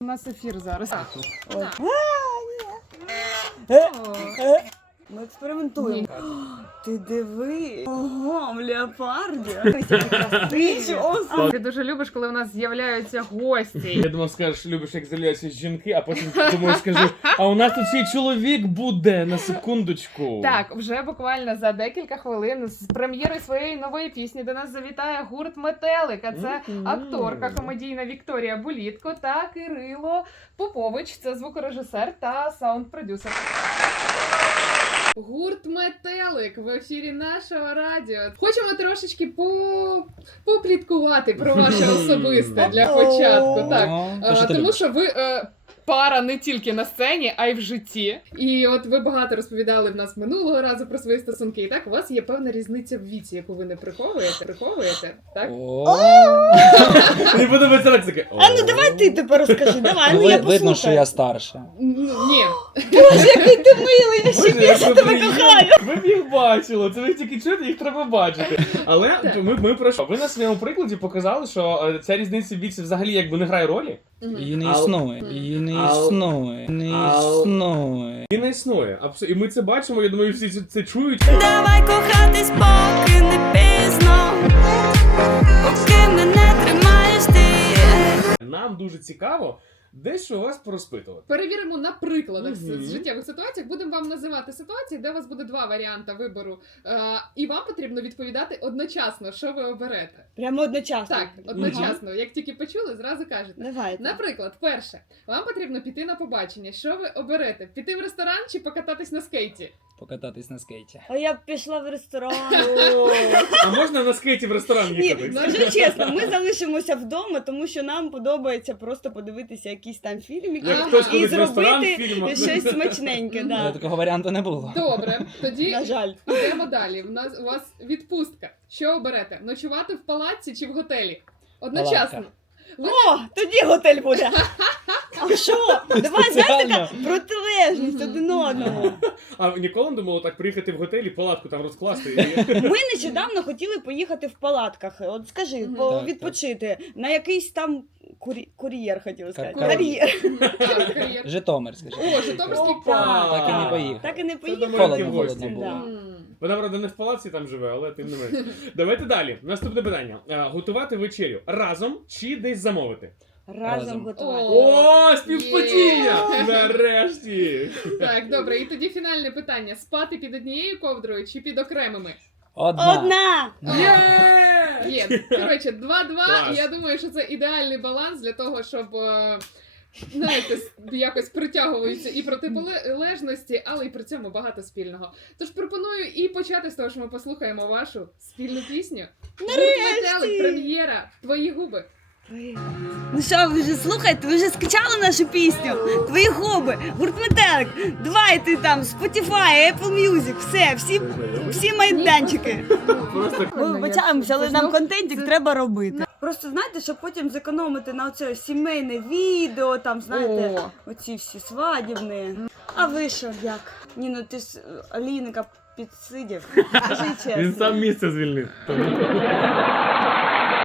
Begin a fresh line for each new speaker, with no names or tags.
У нас ефір зараз.
Ми експериментуємо. Ти диви. Ого, в леопарді.
Ти дуже любиш, коли у нас з'являються гості.
Я думав, скажеш, любиш, як з'являються жінки, а потім думаю, скажу, а у нас тут ще й чоловік буде, на секундочку.
Так, вже буквально за декілька хвилин з прем'єри своєї нової пісні до нас завітає гурт Метелик. А це акторка комедійна Вікторія Булітко та Кирило Попович. Це звукорежисер та саунд-продюсер. Гурт Метелик в ефірі нашого радіо. Хочемо трошечки попліткувати про ваше особисте для початку. Так, тому що ви пара не тільки на сцені, а й в житті. І от ви багато розповідали в нас минулого разу про свої стосунки. І так, у вас є певна різниця в віці, яку ви не приховуєте, так?
Мені подобається так таке.
А ну давай ти тепер розкажи, давай, ну я послухаю.
Видно, що я старша.
Ні.
Боже, який ти милий, я ще більше тебе кохаю.
Ви б їх бачили, це ви тільки чуєте, їх треба бачити. Але ми про що? Ви на своєму прикладі показали, що ця різниця в віці взагалі якби не грає ролі.
Її не існує. Її не існує. Не існує.
І не існує. І ми це бачимо, я думаю, всі це чують.
Давай кохатись, поки не пізно, поки мене тримаєш ти.
Нам дуже цікаво дещо у вас порозпитувати.
Перевіримо на прикладах з життєвих ситуацій. Будемо вам називати ситуації, де у вас буде два варіанти вибору. І вам потрібно відповідати одночасно, що ви оберете.
Прямо одночасно?
Так, одночасно. Як тільки почули, зразу кажете.
Давайте.
Наприклад, перше, вам потрібно піти на побачення. Що ви оберете? Піти в ресторан чи покататись на скейті?
Покататись на скейті.
А я б пішла в ресторан.
А можна на скейті в ресторан
Ні,
їхати?
скажу чесно, ми залишимося вдома, тому що нам подобається просто подивитися якісь там фільмики
Як хтось
і
ходить в ресторан в
зробити
фільмах.
щось смачненьке. Да.
Такого варіанту не було.
Добре, тоді
На жаль.
йдемо далі. У вас відпустка. Що оберете? Ночувати в палаці чи в готелі? Одночасно.
О, тоді готель буде. А що? Давай, знаєш, така протилежність один одному.
А ніколи не думали так приїхати в готелі, палатку там розкласти?
Ми нещодавно хотіли поїхати в палатках. От скажи, відпочити. На якийсь там кур'єр хотіли сказати. Кар'єр.
Кар'єр.
Житомир, скажи.
О, Житомирський
Опа!
Так і не поїхав.
Так і не
Це
поїхали.
до
Холодно,
маленьких гостей
холодно
було.
було.
Вона, правда, не в палаці там живе, але тим не менше. Давайте далі. Наступне питання. Готувати вечерю разом чи десь замовити?
Разом готувати.
О, співпадіння! Нарешті!
Так, добре, і тоді фінальне питання. Спати під однією ковдрою чи під окремими?
Одна!
Є. Коротше, 2-2,
Клас.
і я думаю, що це ідеальний баланс для того, щоб, знаєте, якось притягуються і протилежності, але і при цьому багато спільного. Тож пропоную і почати з того, що ми послухаємо вашу спільну пісню. Нарешті! Прем'єра «Твої губи».
Ну що, ви вже слухаєте? Ви вже скачали нашу пісню? Твої губи, гурт Метелик. Давайте там, Spotify, Apple Music, всі майданчики. Ми вибачаємося, але нам контентик треба робити. Просто знаєте, щоб потім зекономити на оце сімейне відео, там, знаєте, оці всі свадібні. А ви що, як? Ні, ну ти ж Алінка підсидів. Скажи чесно.
Він сам місце звільнив.